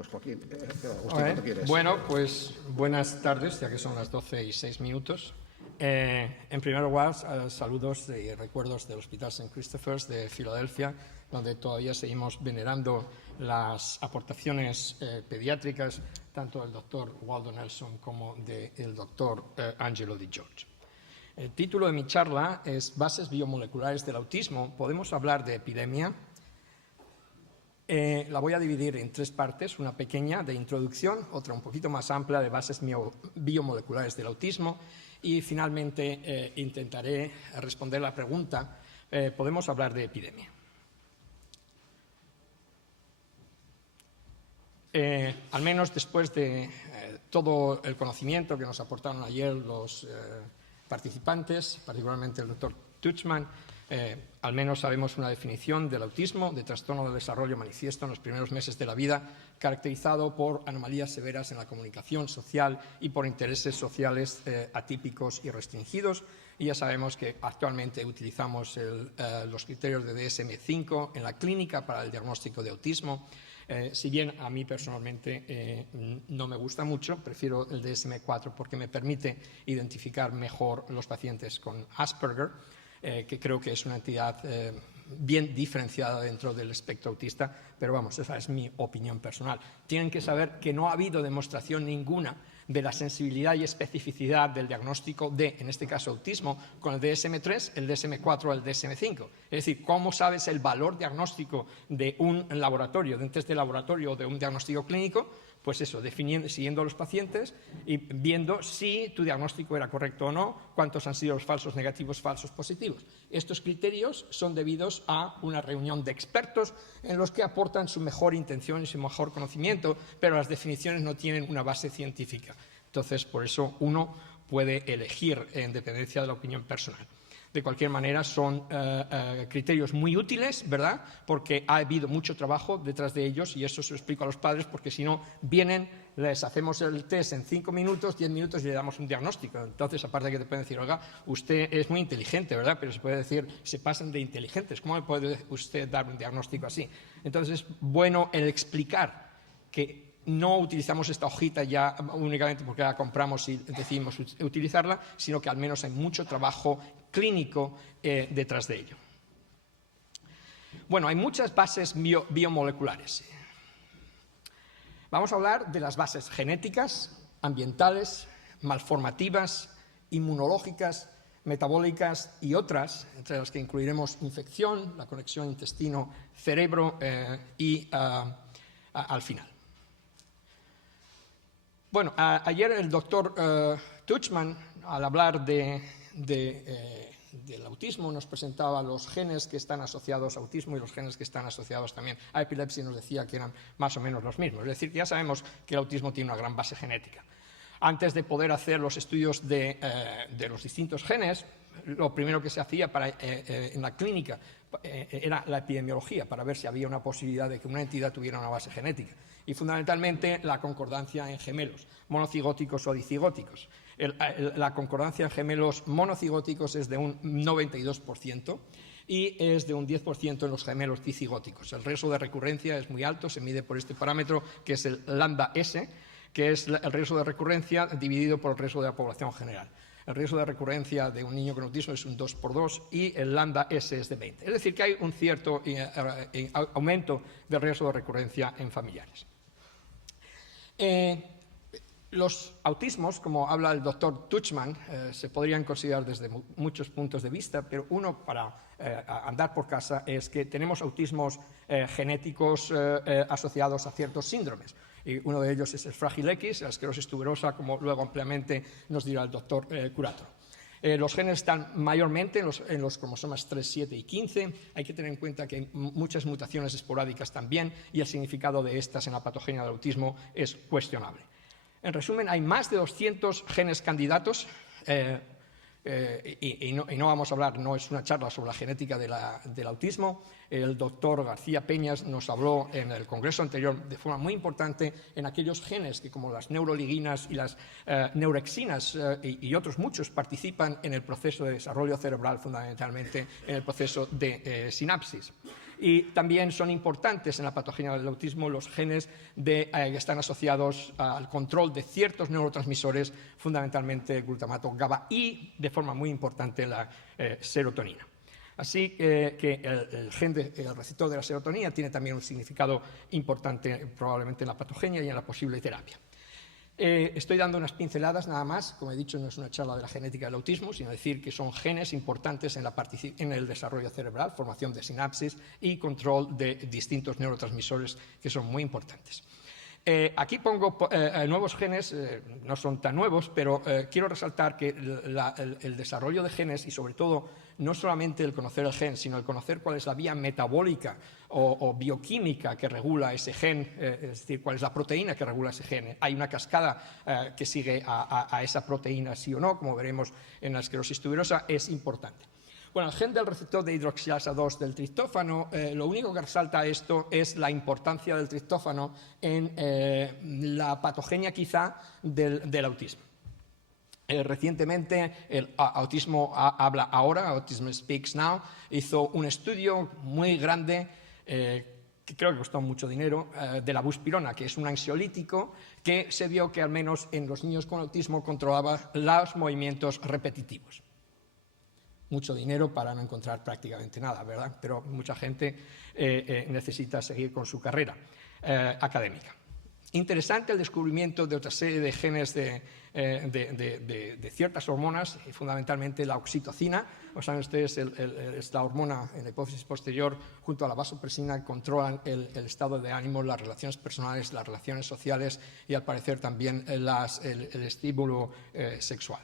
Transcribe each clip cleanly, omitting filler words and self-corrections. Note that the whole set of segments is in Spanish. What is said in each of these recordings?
Pues Joaquín, Agustín, ¿cuánto quieres? Bueno, pues buenas tardes, ya que son las 12:06. En primer lugar, saludos y recuerdos del Hospital St. Christopher's de Filadelfia, donde todavía seguimos venerando las aportaciones pediátricas, tanto del doctor Waldo Nelson como del doctor Angelo Di Giorgio. El título de mi charla es Bases biomoleculares del autismo. Podemos hablar de epidemia. La voy a dividir en tres partes, una pequeña de introducción, otra un poquito más amplia de bases biomoleculares del autismo y finalmente intentaré responder la pregunta, ¿podemos hablar de epidemia? Al menos después de todo el conocimiento que nos aportaron ayer los participantes, particularmente el doctor Tuchman, al menos sabemos una definición del autismo, de trastorno del desarrollo manifiesto en los primeros meses de la vida, caracterizado por anomalías severas en la comunicación social y por intereses sociales atípicos y restringidos. Y ya sabemos que actualmente utilizamos los criterios de DSM-5 en la clínica para el diagnóstico de autismo. Si bien a mí personalmente no me gusta mucho, prefiero el DSM-4 porque me permite identificar mejor los pacientes con Asperger, que creo que es una entidad bien diferenciada dentro del espectro autista, pero vamos, esa es mi opinión personal. Tienen que saber que no ha habido demostración ninguna de la sensibilidad y especificidad del diagnóstico de, en este caso, autismo, con el DSM-3, el DSM-4 o el DSM-5. Es decir, ¿cómo sabes el valor diagnóstico de un laboratorio, de un test de laboratorio o de un diagnóstico clínico? Pues eso, siguiendo a los pacientes y viendo si tu diagnóstico era correcto o no, cuántos han sido los falsos negativos, falsos positivos. Estos criterios son debidos a una reunión de expertos en los que aportan su mejor intención y su mejor conocimiento, pero las definiciones no tienen una base científica. Entonces, por eso uno puede elegir en dependencia de la opinión personal. De cualquier manera, son criterios muy útiles, ¿verdad? Porque ha habido mucho trabajo detrás de ellos y eso se lo explico a los padres porque si no, vienen, les hacemos el test en 5 minutos, 10 minutos y le damos un diagnóstico. Entonces, aparte de que te pueden decir, oiga, usted es muy inteligente, ¿verdad? Pero se puede decir, se pasan de inteligentes. ¿Cómo puede usted dar un diagnóstico así? Entonces, es bueno el explicar que no utilizamos esta hojita ya únicamente porque la compramos y decidimos utilizarla, sino que al menos hay mucho trabajo clínico detrás de ello. Bueno, hay muchas bases biomoleculares. Vamos a hablar de las bases genéticas, ambientales, malformativas, inmunológicas, metabólicas y otras, entre las que incluiremos infección, la conexión intestino-cerebro y al final. Bueno, ayer el doctor Tuchman, al hablar del autismo, nos presentaba los genes que están asociados a autismo y los genes que están asociados también a epilepsia y nos decía que eran más o menos los mismos. Es decir, que ya sabemos que el autismo tiene una gran base genética. Antes de poder hacer los estudios de los distintos genes, lo primero que se hacía en la clínica era la epidemiología, para ver si había una posibilidad de que una entidad tuviera una base genética. Y fundamentalmente la concordancia en gemelos, monocigóticos o dicigóticos. La concordancia en gemelos monocigóticos es de un 92% y es de un 10% en los gemelos dicigóticos. El riesgo de recurrencia es muy alto, se mide por este parámetro que es el lambda S, que es el riesgo de recurrencia dividido por el riesgo de la población general. El riesgo de recurrencia de un niño con autismo es un 2×2 y el lambda S es de 20. Es decir, que hay un cierto aumento del riesgo de recurrencia en familiares. Los autismos, como habla el doctor Tuchman, se podrían considerar desde muchos puntos de vista, pero uno para andar por casa es que tenemos autismos genéticos asociados a ciertos síndromes. Y uno de ellos es el Fragile X, la esclerosis tuberosa, como luego ampliamente nos dirá el doctor Curato. Los genes están mayormente en los cromosomas 3, 7 y 15. Hay que tener en cuenta que hay muchas mutaciones esporádicas también y el significado de estas en la patogenia del autismo es cuestionable. En resumen, hay más de 200 genes candidatos y no vamos a hablar, no es una charla sobre la genética del autismo. El doctor García Peñas nos habló en el congreso anterior de forma muy importante en aquellos genes que, como las neuroliginas y las neurexinas y otros muchos, participan en el proceso de desarrollo cerebral, fundamentalmente en el proceso de sinapsis. Y también son importantes en la patogenia del autismo los genes que están asociados al control de ciertos neurotransmisores, fundamentalmente glutamato GABA y, de forma muy importante, la serotonina. Así que el gen el receptor de la serotonina tiene también un significado importante probablemente en la patogenia y en la posible terapia. Estoy dando unas pinceladas nada más, como he dicho, no es una charla de la genética del autismo, sino decir que son genes importantes en el desarrollo cerebral, formación de sinapsis y control de distintos neurotransmisores que son muy importantes. Aquí pongo nuevos genes, no son tan nuevos, pero quiero resaltar que el desarrollo de genes y sobre todo no solamente el conocer el gen, sino el conocer cuál es la vía metabólica o bioquímica que regula ese gen, es decir, cuál es la proteína que regula ese gen. Hay una cascada que sigue a esa proteína, sí o no, como veremos en la esclerosis tuberosa, es importante. Bueno, el gen del receptor de hidroxilasa 2 del triptófano, lo único que resalta esto es la importancia del triptófano en la patogenia quizá del autismo. Recientemente, el Autismo Habla Ahora, Autism Speaks Now, hizo un estudio muy grande, que creo que costó mucho dinero, de la buspirona, que es un ansiolítico que se vio que al menos en los niños con autismo controlaba los movimientos repetitivos. Mucho dinero para no encontrar prácticamente nada, ¿verdad? Pero mucha gente necesita seguir con su carrera académica. Interesante el descubrimiento de otra serie de genes de ciertas hormonas, fundamentalmente la oxitocina. O saben ustedes, es la hormona en la hipófisis posterior junto a la vasopresina que controlan el estado de ánimo, las relaciones personales, las relaciones sociales y al parecer también el estímulo sexual.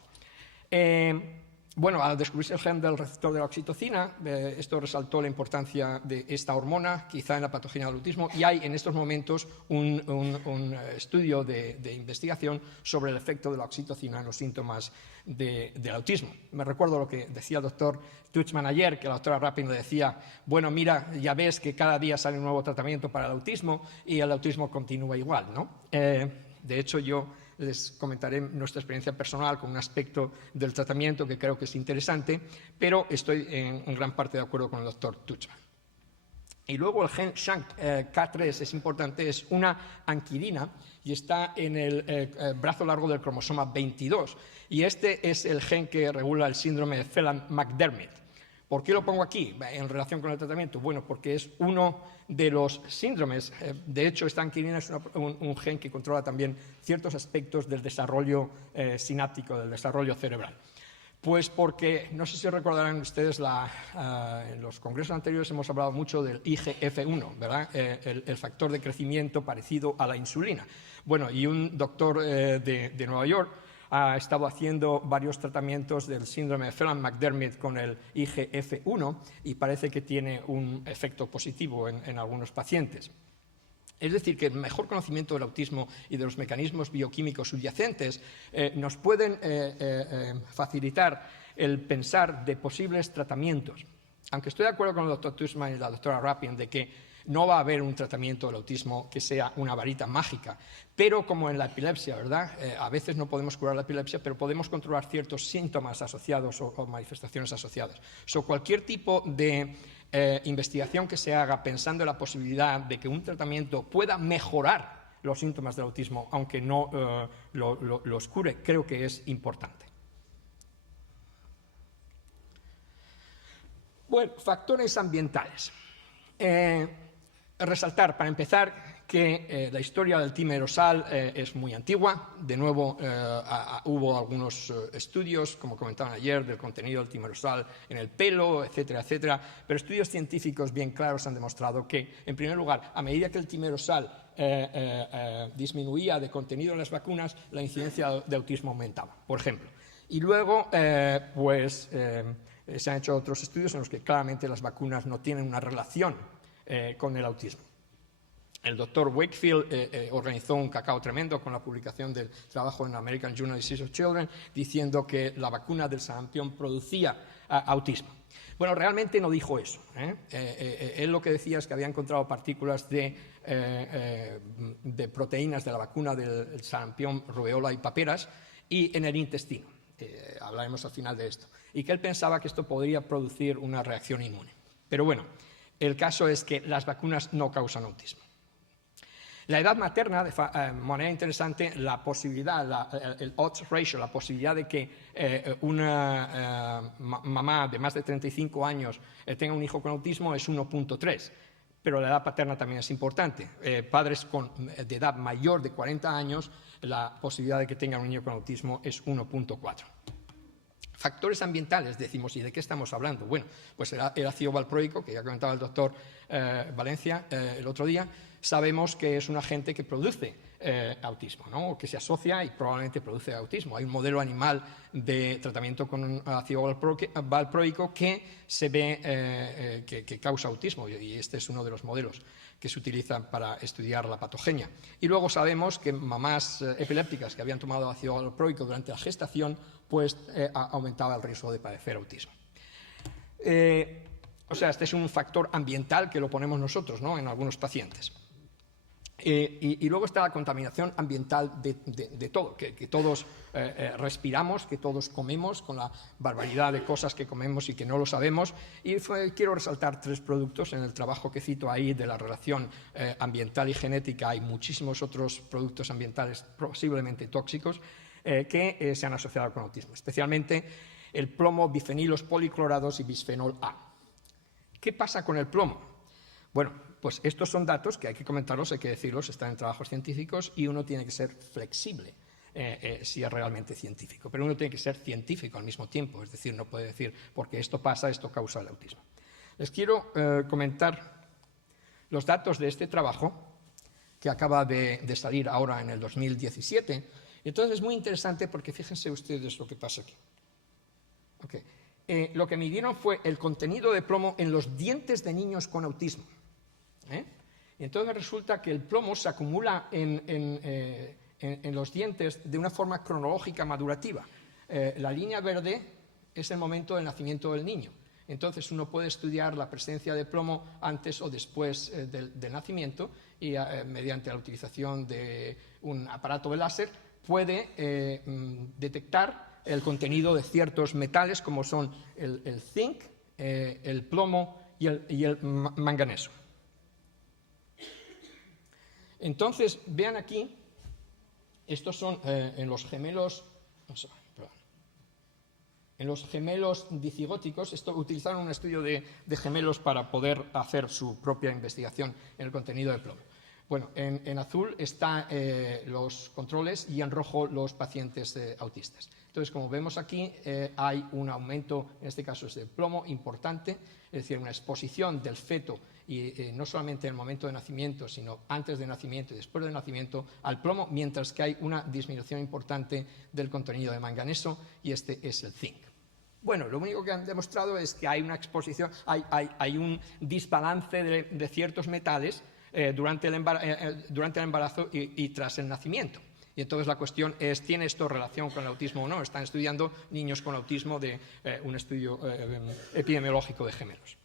Bueno, al descubrirse el gen del receptor de la oxitocina, esto resaltó la importancia de esta hormona, quizá en la patogenia del autismo, y hay en estos momentos un estudio de investigación sobre el efecto de la oxitocina en los síntomas del autismo. Me recuerdo lo que decía el doctor Tuchman ayer, que la doctora Rappin le decía, bueno, mira, ya ves que cada día sale un nuevo tratamiento para el autismo y el autismo continúa igual, ¿no? De hecho, yo les comentaré nuestra experiencia personal con un aspecto del tratamiento que creo que es interesante, pero estoy en gran parte de acuerdo con el doctor Tuchman. Y luego el gen SHANK3 es importante, es una anquidina y está en el brazo largo del cromosoma 22. Y este es el gen que regula el síndrome de Phelan-McDermid. ¿Por qué lo pongo aquí en relación con el tratamiento? Bueno, porque es uno de los síndromes. De hecho, esta anquidina es un gen que controla también ciertos aspectos del desarrollo sináptico, del desarrollo cerebral. Pues porque, no sé si recordarán ustedes, en los congresos anteriores hemos hablado mucho del IGF-1, ¿verdad? El factor de crecimiento parecido a la insulina. Bueno, y un doctor de Nueva York ha estado haciendo varios tratamientos del síndrome de Phelan-McDermid con el IGF-1 y parece que tiene un efecto positivo en algunos pacientes. Es decir, que el mejor conocimiento del autismo y de los mecanismos bioquímicos subyacentes nos pueden facilitar el pensar de posibles tratamientos. Aunque estoy de acuerdo con el doctor Tuchman y la doctora Rappin de que no va a haber un tratamiento del autismo que sea una varita mágica, pero como en la epilepsia, ¿verdad? A veces no podemos curar la epilepsia, pero podemos controlar ciertos síntomas asociados o manifestaciones asociadas. Cualquier tipo de investigación que se haga pensando en la posibilidad de que un tratamiento pueda mejorar los síntomas del autismo, aunque no los cure, creo que es importante. Bueno, factores ambientales. Resaltar, para empezar, que la historia del timerosal es muy antigua. De nuevo, hubo algunos estudios, como comentaban ayer, del contenido del timerosal en el pelo, etcétera, etcétera. Pero estudios científicos bien claros han demostrado que, en primer lugar, a medida que el timerosal disminuía de contenido en las vacunas, la incidencia de autismo aumentaba, por ejemplo. Y luego, se han hecho otros estudios en los que claramente las vacunas no tienen una relación con el autismo. El doctor Wakefield organizó un cacao tremendo con la publicación del trabajo en American Journal of Disease of Children diciendo que la vacuna del sarampión producía autismo. Bueno, realmente no dijo eso. Él lo que decía es que había encontrado partículas de proteínas de la vacuna del sarampión, rubeola y paperas y en el intestino. Hablaremos al final de esto. Y que él pensaba que esto podría producir una reacción inmune. Pero bueno, El caso es que las vacunas no causan autismo. La edad materna, de manera interesante, la posibilidad, el odds ratio, la posibilidad de que una mamá de más de 35 años tenga un hijo con autismo es 1.3. Pero la edad paterna también es importante. Padres de edad mayor de 40 años, la posibilidad de que tengan un niño con autismo es 1.4. Factores ambientales, decimos, ¿y de qué estamos hablando? Bueno, pues el ácido valproico, que ya comentaba el doctor Valencia el otro día, sabemos que es un agente que produce autismo, ¿no? O que se asocia y probablemente produce autismo. Hay un modelo animal de tratamiento con ácido valproico que se ve que causa autismo, y este es uno de los modelos que se utilizan para estudiar la patogenia. Y luego sabemos que mamás epilépticas que habían tomado ácido valproico durante la gestación, pues aumentaba el riesgo de padecer autismo. O sea, este es un factor ambiental que lo ponemos nosotros, ¿no?, en algunos pacientes. Y luego está la contaminación ambiental de todo, que todos respiramos, que todos comemos, con la barbaridad de cosas que comemos y que no lo sabemos. Y quiero resaltar 3 productos en el trabajo que cito ahí de la relación ambiental y genética. Hay muchísimos otros productos ambientales posiblemente tóxicos que se han asociado con autismo, especialmente el plomo, bifenilos policlorados y bisfenol A. ¿Qué pasa con el plomo? Bueno, pues estos son datos que hay que comentarlos, hay que decirlos, están en trabajos científicos y uno tiene que ser flexible si es realmente científico. Pero uno tiene que ser científico al mismo tiempo, es decir, no puede decir porque esto pasa, esto causa el autismo. Les quiero comentar los datos de este trabajo que acaba de salir ahora en el 2017. Entonces es muy interesante porque fíjense ustedes lo que pasa aquí. Okay. Lo que midieron fue el contenido de plomo en los dientes de niños con autismo. Y entonces resulta que el plomo se acumula en los dientes de una forma cronológica madurativa. La línea verde es el momento del nacimiento del niño. Entonces uno puede estudiar la presencia de plomo antes o después del nacimiento y mediante la utilización de un aparato de láser puede detectar el contenido de ciertos metales como son el zinc, el plomo y el manganeso. Entonces, vean aquí, estos son en los gemelos dicigóticos. Utilizaron un estudio de gemelos para poder hacer su propia investigación en el contenido de plomo. Bueno, en azul están los controles y en rojo los pacientes autistas. Entonces, como vemos aquí, hay un aumento, en este caso es de plomo, importante, es decir, una exposición del feto, y no solamente en el momento de nacimiento, sino antes de nacimiento y después del nacimiento, al plomo, mientras que hay una disminución importante del contenido de manganeso, y este es el zinc. Bueno, lo único que han demostrado es que hay una exposición, hay un desbalance de ciertos metales durante el embarazo y tras el nacimiento. Y entonces la cuestión es, ¿tiene esto relación con el autismo o no? Están estudiando niños con autismo de un estudio epidemiológico de gemelos.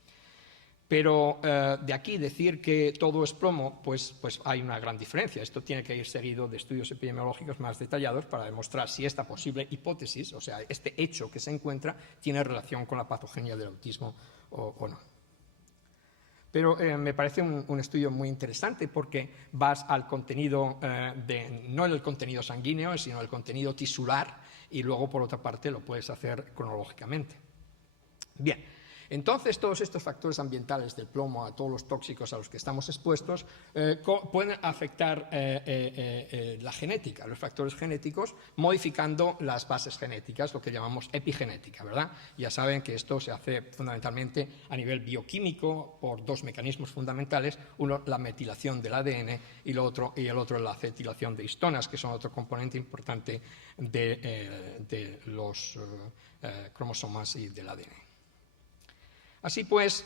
Pero de aquí decir que todo es plomo, pues hay una gran diferencia. Esto tiene que ir seguido de estudios epidemiológicos más detallados para demostrar si esta posible hipótesis, o sea, este hecho que se encuentra, tiene relación con la patogenia del autismo o no. Pero me parece un estudio muy interesante porque vas al contenido, no el contenido sanguíneo, sino el contenido tisular, y luego, por otra parte, lo puedes hacer cronológicamente. Bien. Entonces, todos estos factores ambientales del plomo a todos los tóxicos a los que estamos expuestos pueden afectar la genética, los factores genéticos, modificando las bases genéticas, lo que llamamos epigenética, ¿verdad? Ya saben que esto se hace fundamentalmente a nivel bioquímico por 2 mecanismos fundamentales, uno la metilación del ADN y el otro la acetilación de histonas, que son otro componente importante de los cromosomas y del ADN. Así pues,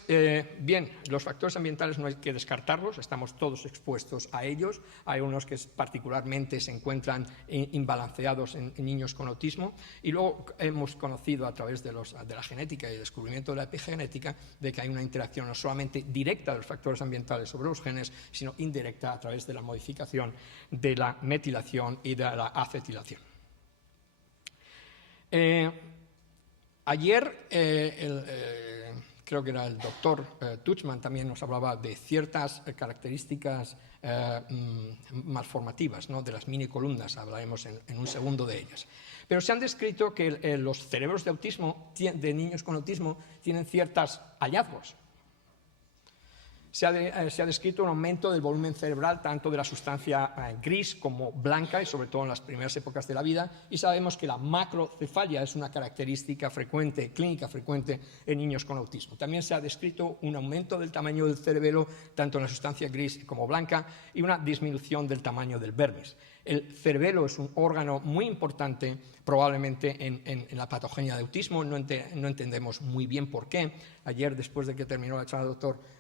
bien, los factores ambientales no hay que descartarlos, estamos todos expuestos a ellos. Hay unos que particularmente se encuentran imbalanceados en niños con autismo, y luego hemos conocido a través de la genética y el descubrimiento de la epigenética de que hay una interacción no solamente directa de los factores ambientales sobre los genes, sino indirecta a través de la modificación de la metilación y de la acetilación. Ayer creo que era el doctor Tuchman, también nos hablaba de ciertas características malformativas, ¿no?, de las mini columnas, hablaremos en un segundo de ellas. Pero se han descrito que los cerebros de autismo, de niños con autismo, tienen ciertos hallazgos. Se ha descrito un aumento del volumen cerebral tanto de la sustancia gris como blanca, y sobre todo en las primeras épocas de la vida, y sabemos que la macrocefalia es una característica frecuente, clínica frecuente en niños con autismo. También se ha descrito un aumento del tamaño del cerebelo tanto en la sustancia gris como blanca y una disminución del tamaño del vermis. El cerebelo es un órgano muy importante probablemente en la patogenia de autismo, no entendemos muy bien por qué. Ayer, después de que terminó la charla, doctor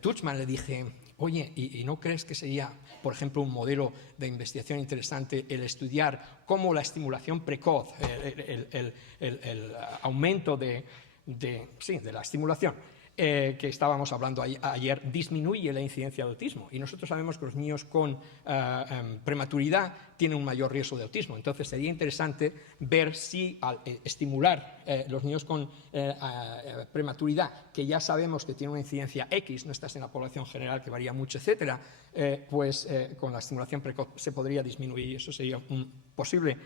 Tuchman, le dije, oye, ¿y no crees que sería, por ejemplo, un modelo de investigación interesante el estudiar cómo la estimulación precoz, el aumento de la estimulación que estábamos hablando ayer, disminuye la incidencia de autismo? Y nosotros sabemos que los niños con prematuridad tienen un mayor riesgo de autismo. Entonces sería interesante ver si al estimular los niños con prematuridad, que ya sabemos que tienen una incidencia X, no estás en la población general que varía mucho, etcétera, con la estimulación precoz se podría disminuir. Eso sería un posible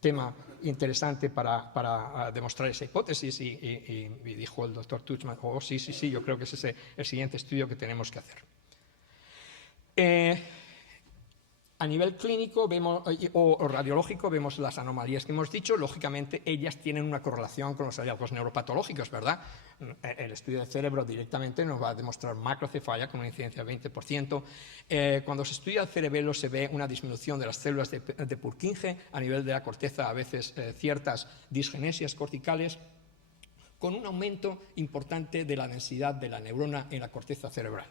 tema interesante para demostrar esa hipótesis, y dijo el doctor Tuchman, sí, yo creo que ese es el siguiente estudio que tenemos que hacer. A nivel clínico o radiológico vemos las anomalías que hemos dicho. Lógicamente, ellas tienen una correlación con los hallazgos neuropatológicos, ¿verdad? El estudio del cerebro directamente nos va a demostrar macrocefalia con una incidencia del 20%. Cuando se estudia el cerebelo se ve una disminución de las células de Purkinje a nivel de la corteza, a veces ciertas disgenesias corticales, con un aumento importante de la densidad de la neurona en la corteza cerebral.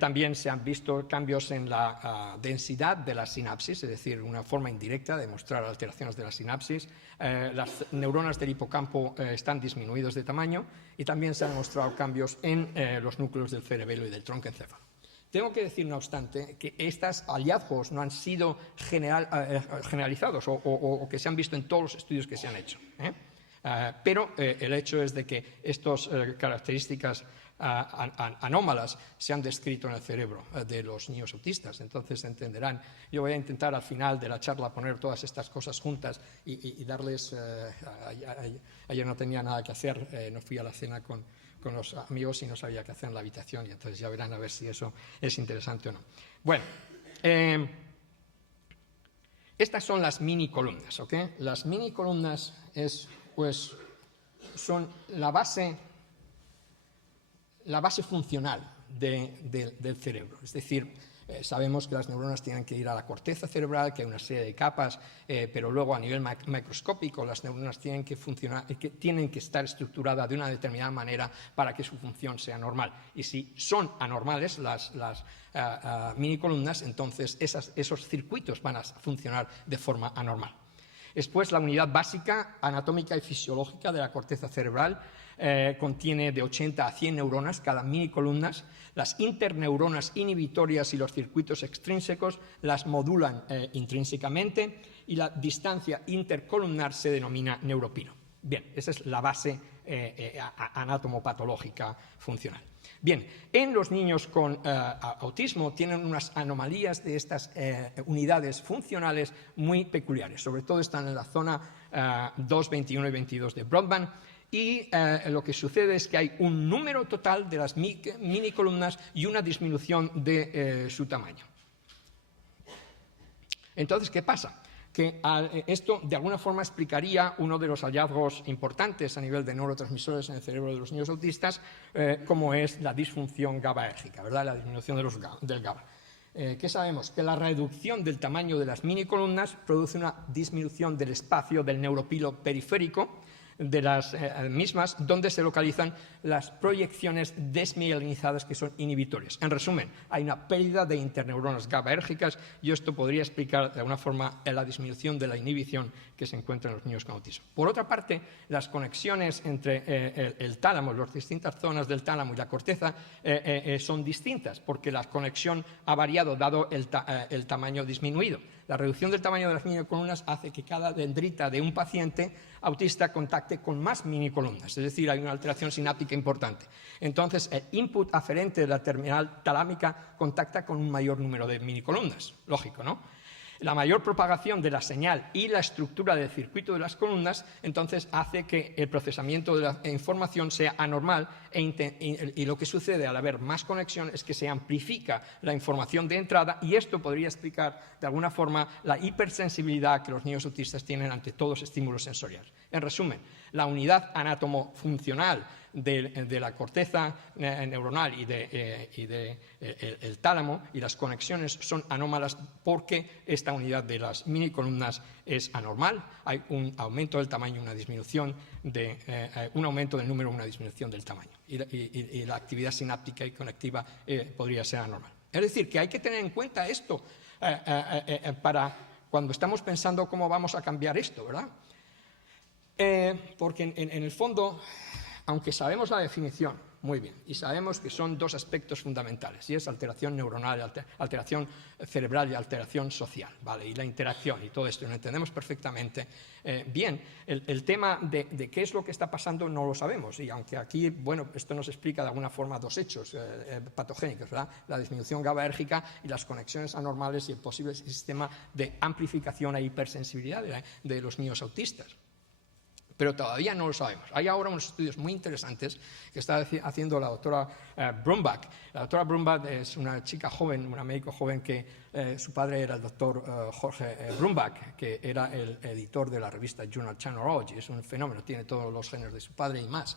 También se han visto cambios en la densidad de la sinapsis, es decir, una forma indirecta de mostrar alteraciones de la sinapsis. Las neuronas del hipocampo están disminuidos de tamaño, y también se han mostrado cambios en los núcleos del cerebelo y del troncoencéfalo. Tengo que decir, no obstante, que estos hallazgos no han sido generalizados o que se han visto en todos los estudios que se han hecho. Pero el hecho es de que estas características anómalas se han descrito en el cerebro de los niños autistas. Entonces entenderán. Yo voy a intentar al final de la charla poner todas estas cosas juntas y darles. Ayer no tenía nada que hacer, no fui a la cena con los amigos y no sabía qué hacer en la habitación, y entonces ya verán a ver si eso es interesante o no. Bueno, estas son las mini columnas, ¿ok? Las mini columnas son la base funcional del cerebro. Es decir, sabemos que las neuronas tienen que ir a la corteza cerebral, que hay una serie de capas, pero luego a nivel microscópico las neuronas tienen que funcionar, tienen que estar estructuradas de una determinada manera para que su función sea normal. Y si son anormales las mini columnas, entonces esos circuitos van a funcionar de forma anormal. Después, la unidad básica anatómica y fisiológica de la corteza cerebral contiene de 80 a 100 neuronas cada mini columnas. Las interneuronas inhibitorias y los circuitos extrínsecos las modulan intrínsecamente, y la distancia intercolumnar se denomina neuropilo. Bien, esa es la base anatomopatológica funcional. Bien, en los niños con autismo tienen unas anomalías de estas unidades funcionales muy peculiares. Sobre todo están en la zona 2, 21 y 22 de Brodmann. Y lo que sucede es que hay un número total de las mini columnas y una disminución de su tamaño. Entonces, ¿qué pasa? Que esto de alguna forma explicaría uno de los hallazgos importantes a nivel de neurotransmisores en el cerebro de los niños autistas, como es la disfunción GABAérgica, ¿verdad? La disminución del GABA. ¿Qué sabemos? Que la reducción del tamaño de las mini columnas produce una disminución del espacio del neuropilo periférico de las mismas, donde se localizan las proyecciones desmielinizadas que son inhibitorias. En resumen, hay una pérdida de interneuronas GABAérgicas, y esto podría explicar de alguna forma la disminución de la inhibición que se encuentra en los niños con autismo. Por otra parte, las conexiones entre el tálamo, las distintas zonas del tálamo y la corteza son distintas, porque la conexión ha variado dado el tamaño disminuido. La reducción del tamaño de las minicolumnas hace que cada dendrita de un paciente autista contacte con más minicolumnas, es decir, hay una alteración sináptica importante. Entonces, el input aferente de la terminal talámica contacta con un mayor número de minicolumnas, lógico, ¿no? La mayor propagación de la señal y la estructura del circuito de las columnas, entonces, hace que el procesamiento de la información sea anormal y lo que sucede al haber más conexión es que se amplifica la información de entrada y esto podría explicar, de alguna forma, la hipersensibilidad que los niños autistas tienen ante todos los estímulos sensoriales. En resumen, la unidad anátomo-funcional de la corteza neuronal y el tálamo y las conexiones son anómalas porque esta unidad de las minicolumnas es anormal. Hay un aumento del tamaño, una disminución un aumento del número, una disminución del tamaño. Y la actividad sináptica y conectiva podría ser anormal. Es decir, que hay que tener en cuenta esto para cuando estamos pensando cómo vamos a cambiar esto, ¿verdad? Porque en el fondo, aunque sabemos la definición muy bien y sabemos que son dos aspectos fundamentales, y es alteración neuronal, alteración cerebral y alteración social, ¿vale? Y la interacción y todo esto, lo entendemos perfectamente bien. El tema de qué es lo que está pasando no lo sabemos, y aunque aquí, bueno, esto nos explica de alguna forma dos hechos patogénicos, ¿verdad? La disminución GABAérgica y las conexiones anormales y el posible sistema de amplificación e hipersensibilidad de los niños autistas. Pero todavía no lo sabemos. Hay ahora unos estudios muy interesantes que está haciendo la doctora Brumbach. La doctora Brumbach es una chica joven, una médico joven que su padre era el doctor Jorge Brumbach, que era el editor de la revista Journal Chronology. Es un fenómeno, tiene todos los genes de su padre y más.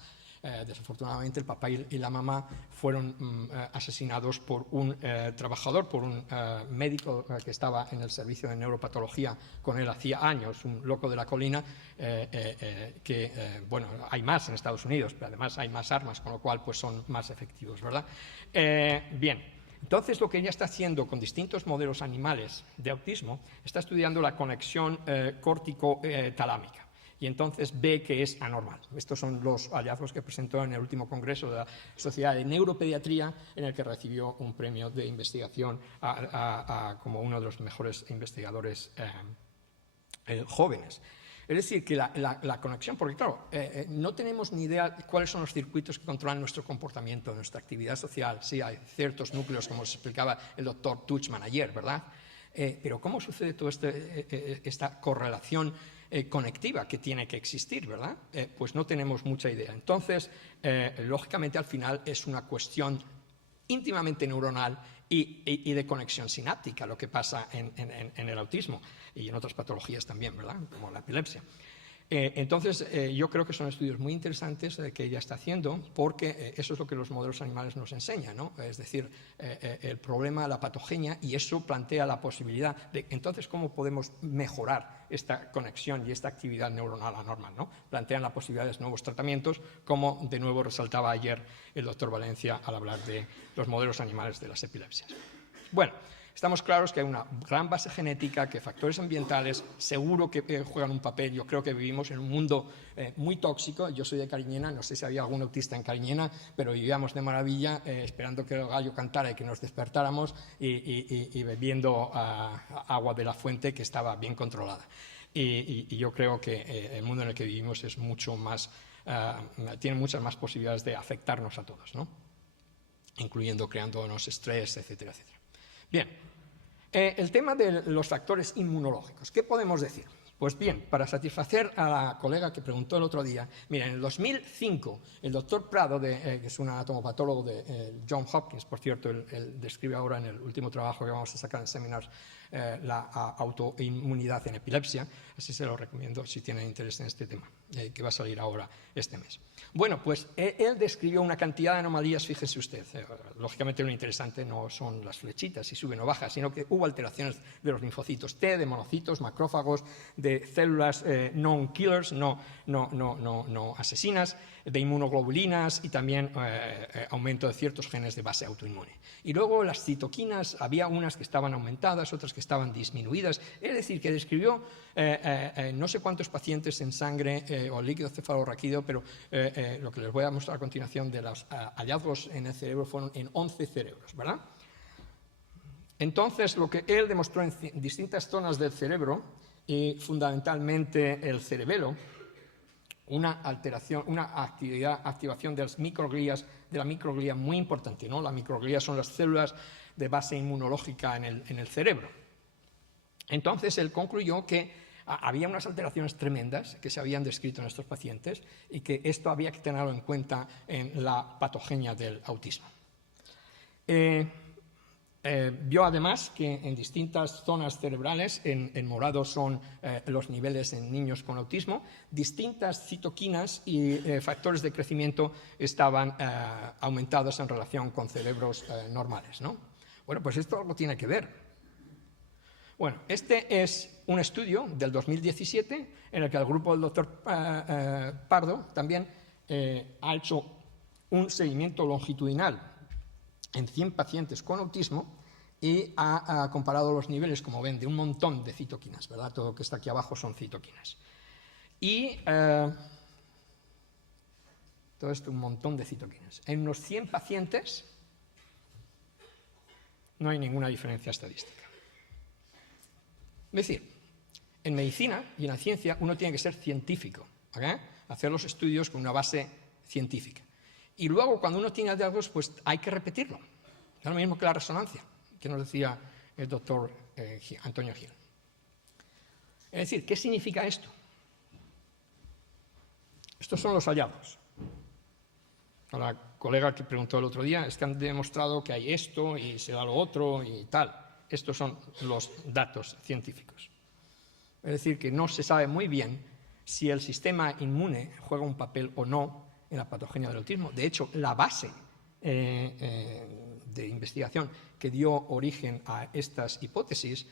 Desafortunadamente el papá y la mamá fueron asesinados por un trabajador, por un médico que estaba en el servicio de neuropatología con él hacía años, un loco de la colina, bueno, hay más en Estados Unidos, pero además hay más armas, con lo cual pues son más efectivos, ¿verdad? Bien. Entonces, lo que ella está haciendo con distintos modelos animales de autismo, está estudiando la conexión córtico-talámica. Y entonces ve que es anormal. Estos son los hallazgos que presentó en el último congreso de la Sociedad de Neuropediatría, en el que recibió un premio de investigación como uno de los mejores investigadores jóvenes. Es decir, que la conexión, porque claro, no tenemos ni idea de cuáles son los circuitos que controlan nuestro comportamiento, nuestra actividad social. Sí, hay ciertos núcleos, como os explicaba el doctor Tuchman ayer, ¿verdad? Pero ¿cómo sucede toda esta correlación conectiva que tiene que existir, ¿verdad? Pues no tenemos mucha idea. Entonces, lógicamente, al final es una cuestión íntimamente neuronal y de conexión sináptica, lo que pasa en el autismo y en otras patologías también, ¿verdad? Como la epilepsia. Entonces, yo creo que son estudios muy interesantes que ella está haciendo, porque eso es lo que los modelos animales nos enseñan, ¿no? Es decir, el problema, la patogenia, y eso plantea la posibilidad de, entonces, ¿cómo podemos mejorar esta conexión y esta actividad neuronal anormal, ¿no? Plantean la posibilidad de nuevos tratamientos, como de nuevo resaltaba ayer el doctor Valencia al hablar de los modelos animales de las epilepsias. Bueno, estamos claros que hay una gran base genética, que factores ambientales seguro que juegan un papel. Yo creo que vivimos en un mundo muy tóxico. Yo soy de Cariñena, no sé si había algún autista en Cariñena, pero vivíamos de maravilla esperando que el gallo cantara y que nos despertáramos y bebiendo agua de la fuente que estaba bien controlada. Y yo creo que el mundo en el que vivimos es mucho más, tiene muchas más posibilidades de afectarnos a todos, ¿no? Incluyendo creándonos estrés, etcétera, etcétera. Bien, el tema de los factores inmunológicos. ¿Qué podemos decir? Pues bien, para satisfacer a la colega que preguntó el otro día, mira, en el 2005, el doctor Prado, que es un anatomopatólogo de Johns Hopkins, por cierto, él describe ahora en el último trabajo que vamos a sacar en Seminars la autoinmunidad en epilepsia, así se lo recomiendo si tienen interés en este tema, que va a salir ahora este mes. Bueno, pues él describió una cantidad de anomalías, fíjese usted, lógicamente lo interesante no son las flechitas, si suben o bajan, sino que hubo alteraciones de los linfocitos T, de monocitos, macrófagos, de células non-killers, no asesinas, de inmunoglobulinas y también aumento de ciertos genes de base autoinmune. Y luego las citoquinas, había unas que estaban aumentadas, otras que estaban disminuidas, es decir, que describió no sé cuántos pacientes en sangre o líquido cefalorraquídeo, pero lo que les voy a mostrar a continuación de los hallazgos en el cerebro fueron en 11 cerebros, ¿verdad? Entonces, lo que él demostró en distintas zonas del cerebro, y fundamentalmente el cerebelo, una alteración, una activación de las microglías, de la microglía muy importante, ¿no? Las microglías son las células de base inmunológica en el cerebro. Entonces, él concluyó que había unas alteraciones tremendas que se habían descrito en estos pacientes y que esto había que tenerlo en cuenta en la patogenia del autismo. Vio además que en distintas zonas cerebrales, en morado son los niveles en niños con autismo, distintas citoquinas y factores de crecimiento estaban aumentados en relación con cerebros normales, ¿no? Bueno, pues esto algo tiene que ver. Bueno, este es un estudio del 2017 en el que el grupo del doctor Pardo también ha hecho un seguimiento longitudinal en 100 pacientes con autismo y ha comparado los niveles, como ven, de un montón de citoquinas, ¿verdad? Todo lo que está aquí abajo son citoquinas. Y todo esto, un montón de citoquinas. En unos 100 pacientes no hay ninguna diferencia estadística. Es decir, en medicina y en la ciencia uno tiene que ser científico, ¿okay? Hacer los estudios con una base científica. Y luego, cuando uno tiene hallazgos, pues hay que repetirlo. Es lo mismo que la resonancia, que nos decía el doctor Antonio Gil. Es decir, ¿qué significa esto? Estos son los hallazgos. A la colega que preguntó el otro día, es que han demostrado que hay esto y se da lo otro y tal. Estos son los datos científicos. Es decir, que no se sabe muy bien si el sistema inmune juega un papel o no en la patogenia del autismo. De hecho, la base de investigación que dio origen a estas hipótesis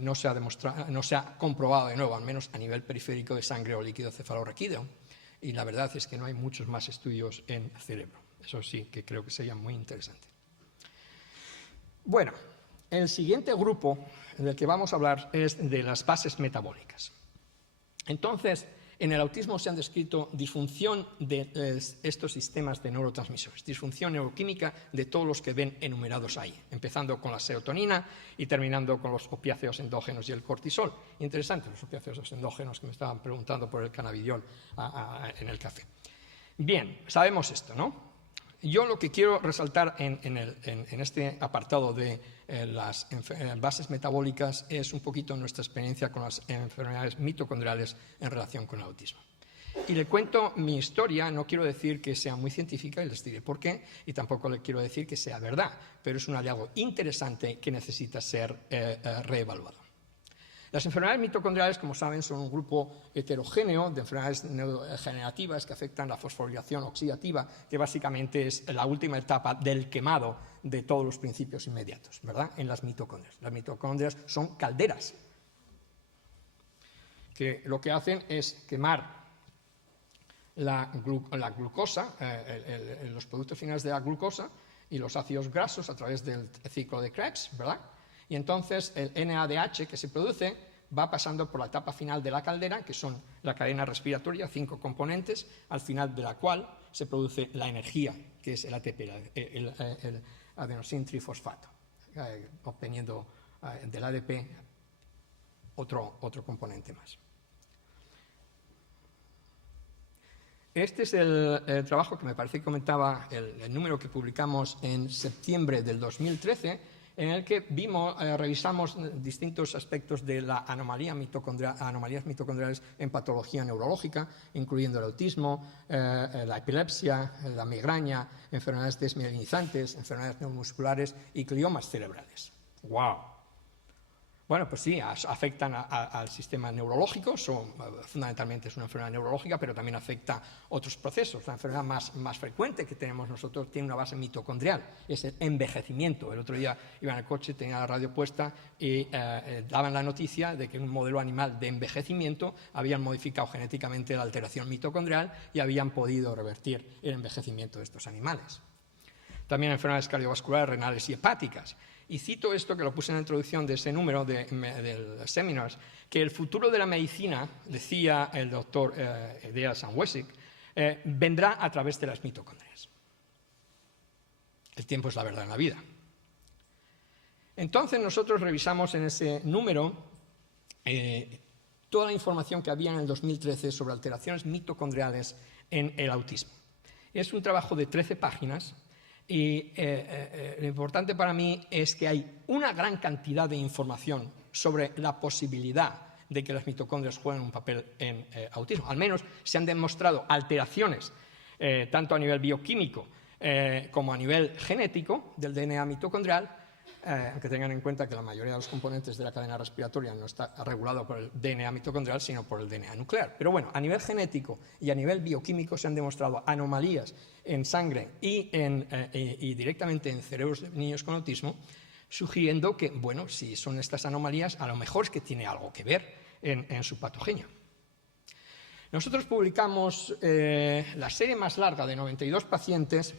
no se ha comprobado de nuevo, al menos a nivel periférico de sangre o líquido cefalorraquídeo. Y la verdad es que no hay muchos más estudios en cerebro. Eso sí que creo que sería muy interesante. Bueno, el siguiente grupo del que vamos a hablar es de las bases metabólicas. Entonces, en el autismo se han descrito disfunción de estos sistemas de neurotransmisores, disfunción neuroquímica de todos los que ven enumerados ahí, empezando con la serotonina y terminando con los opiáceos endógenos y el cortisol. Interesante, los opiáceos endógenos que me estaban preguntando por el cannabidiol en el café. Bien, sabemos esto, ¿no? Yo lo que quiero resaltar en este apartado de las bases metabólicas es un poquito nuestra experiencia con las enfermedades mitocondriales en relación con el autismo. Y le cuento mi historia, no quiero decir que sea muy científica y les diré por qué, y tampoco le quiero decir que sea verdad, pero es un hallazgo interesante que necesita ser reevaluado. Las enfermedades mitocondriales, como saben, son un grupo heterogéneo de enfermedades neurodegenerativas que afectan la fosforilación oxidativa, que básicamente es la última etapa del quemado de todos los principios inmediatos, ¿verdad? En las mitocondrias. Las mitocondrias son calderas que lo que hacen es quemar la glucosa, los productos finales de la glucosa y los ácidos grasos a través del ciclo de Krebs, ¿verdad? Y entonces el NADH que se produce va pasando por la etapa final de la caldera, que son la cadena respiratoria, 5 componentes, al final de la cual se produce la energía, que es el ATP, el adenosín trifosfato, obteniendo del ADP otro componente más. Este es el trabajo que me parece que comentaba el número que publicamos en septiembre del 2013, en el que revisamos distintos aspectos de la anomalías mitocondriales en patología neurológica, incluyendo el autismo, la epilepsia, la migraña, enfermedades desmielinizantes, enfermedades neuromusculares y gliomas cerebrales. ¡Wow! Bueno, pues sí, afectan al sistema neurológico, fundamentalmente es una enfermedad neurológica, pero también afecta otros procesos. La enfermedad más frecuente que tenemos nosotros tiene una base mitocondrial, es el envejecimiento. El otro día iba en el coche, tenía la radio puesta y daban la noticia de que en un modelo animal de envejecimiento habían modificado genéticamente la alteración mitocondrial y habían podido revertir el envejecimiento de estos animales. También enfermedades cardiovasculares, renales y hepáticas. Y cito esto, que lo puse en la introducción de ese número del Seminars, que el futuro de la medicina, decía el doctor Dale Sanwesik, vendrá a través de las mitocondrias. El tiempo es la verdad en la vida. Entonces nosotros revisamos en ese número toda la información que había en el 2013 sobre alteraciones mitocondriales en el autismo. Es un trabajo de 13 páginas y lo importante para mí es que hay una gran cantidad de información sobre la posibilidad de que las mitocondrias jueguen un papel en autismo. Al menos se han demostrado alteraciones tanto a nivel bioquímico como a nivel genético del DNA mitocondrial, aunque tengan en cuenta que la mayoría de los componentes de la cadena respiratoria no está regulado por el DNA mitocondrial, sino por el DNA nuclear. Pero bueno, a nivel genético y a nivel bioquímico se han demostrado anomalías en sangre y directamente en cerebros de niños con autismo, sugiriendo que, bueno, si son estas anomalías, a lo mejor es que tiene algo que ver en su patogenia. Nosotros publicamos la serie más larga de 92 pacientes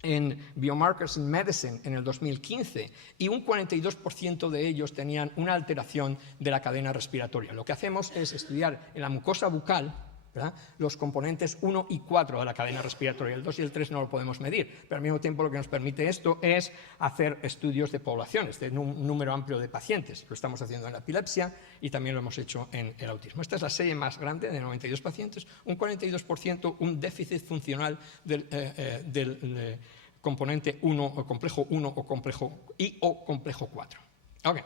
en Biomarkers in Medicine en el 2015 y un 42% de ellos tenían una alteración de la cadena respiratoria. Lo que hacemos es estudiar en la mucosa bucal, ¿verdad?, los componentes 1 y 4 de la cadena respiratoria. El 2 y el 3 no lo podemos medir, pero al mismo tiempo lo que nos permite esto es hacer estudios de poblaciones, de un número amplio de pacientes. Lo estamos haciendo en la epilepsia y también lo hemos hecho en el autismo. Esta es la serie más grande de 92 pacientes, un 42%, un déficit funcional del componente 1 o complejo 1 o complejo o complejo 4. Okay.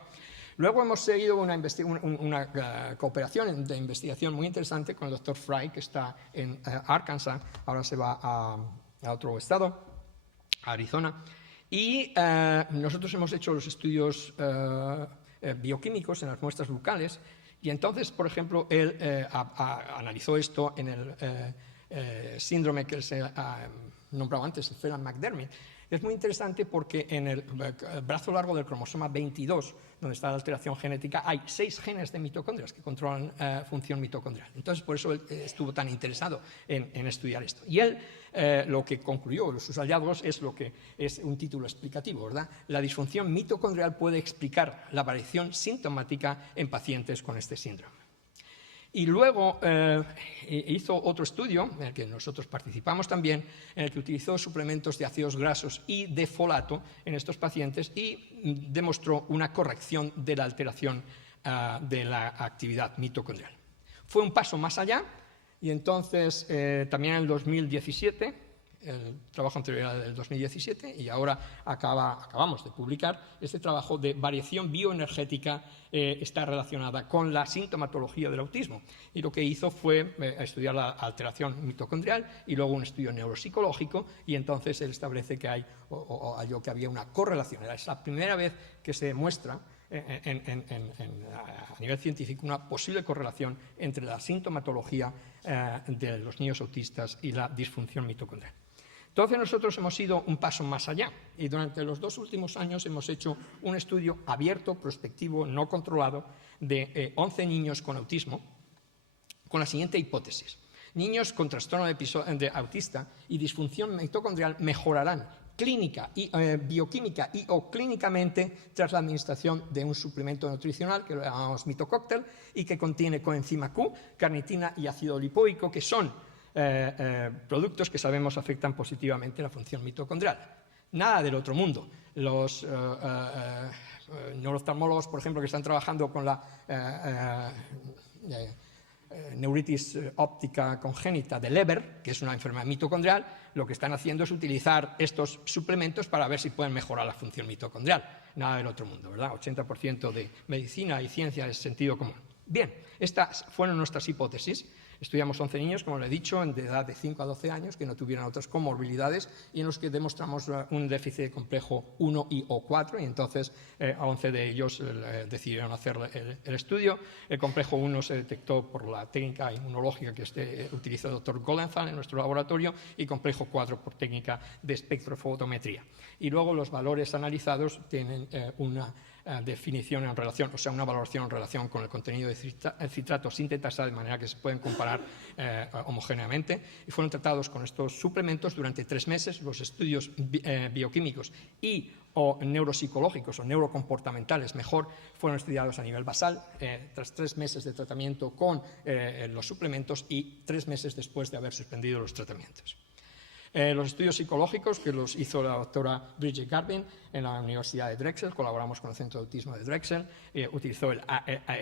Luego hemos seguido una cooperación de investigación muy interesante con el Dr. Fry, que está en Arkansas, ahora se va a otro estado, a Arizona, y nosotros hemos hecho los estudios bioquímicos en las muestras bucales, y entonces, por ejemplo, él analizó esto en el síndrome que se nombraba antes, el Phelan-McDermid. Es muy interesante porque en el brazo largo del cromosoma 22, donde está la alteración genética, hay 6 genes de mitocondrias que controlan función mitocondrial. Entonces, por eso él estuvo tan interesado en estudiar esto. Y él lo que concluyó, sus hallazgos, es lo que es un título explicativo, ¿verdad? La disfunción mitocondrial puede explicar la variación sintomática en pacientes con este síndrome. Y luego hizo otro estudio, en el que nosotros participamos también, en el que utilizó suplementos de ácidos grasos y de folato en estos pacientes y demostró una corrección de la alteración de la actividad mitocondrial. Fue un paso más allá y entonces también en el 2017, el trabajo anterior era del 2017 y ahora acabamos de publicar este trabajo de variación bioenergética está relacionada con la sintomatología del autismo. Y lo que hizo fue estudiar la alteración mitocondrial y luego un estudio neuropsicológico y entonces él establece que halló que había una correlación. Es la primera vez que se demuestra a nivel científico una posible correlación entre la sintomatología de los niños autistas y la disfunción mitocondrial. Entonces nosotros hemos ido un paso más allá y durante los 2 últimos años hemos hecho un estudio abierto, prospectivo, no controlado de 11 niños con autismo con la siguiente hipótesis. Niños con trastorno de autista y disfunción mitocondrial mejorarán clínica y bioquímica y o clínicamente tras la administración de un suplemento nutricional que lo llamamos mitocóctel y que contiene coenzima Q, carnitina y ácido lipoico, que son productos que sabemos afectan positivamente la función mitocondrial. Nada del otro mundo. Los neurooftalmólogos, por ejemplo, que están trabajando con la neuritis óptica congénita de Leber, que es una enfermedad mitocondrial, lo que están haciendo es utilizar estos suplementos para ver si pueden mejorar la función mitocondrial. Nada del otro mundo, ¿verdad? 80% de medicina y ciencia es sentido común. Bien, estas fueron nuestras hipótesis. Estudiamos 11 niños, como le he dicho, de edad de 5 a 12 años, que no tuvieran otras comorbilidades y en los que demostramos un déficit de complejo 1 y o 4 y entonces a 11 de ellos decidieron hacer el estudio. El complejo 1 se detectó por la técnica inmunológica que utiliza el Dr. Goldenthal en nuestro laboratorio y complejo 4 por técnica de espectrofotometría. Y luego los valores analizados tienen una definición en relación, o sea, una valoración en relación con el contenido de citrato sintetasa, de manera que se pueden comparar homogéneamente, y fueron tratados con estos suplementos durante 3 meses. Los estudios bioquímicos y o neuropsicológicos o neurocomportamentales mejor fueron estudiados a nivel basal tras 3 meses de tratamiento con los suplementos y 3 meses después de haber suspendido los tratamientos. Los estudios psicológicos que los hizo la doctora Bridget Garvin en la Universidad de Drexel, colaboramos con el Centro de Autismo de Drexel, utilizó el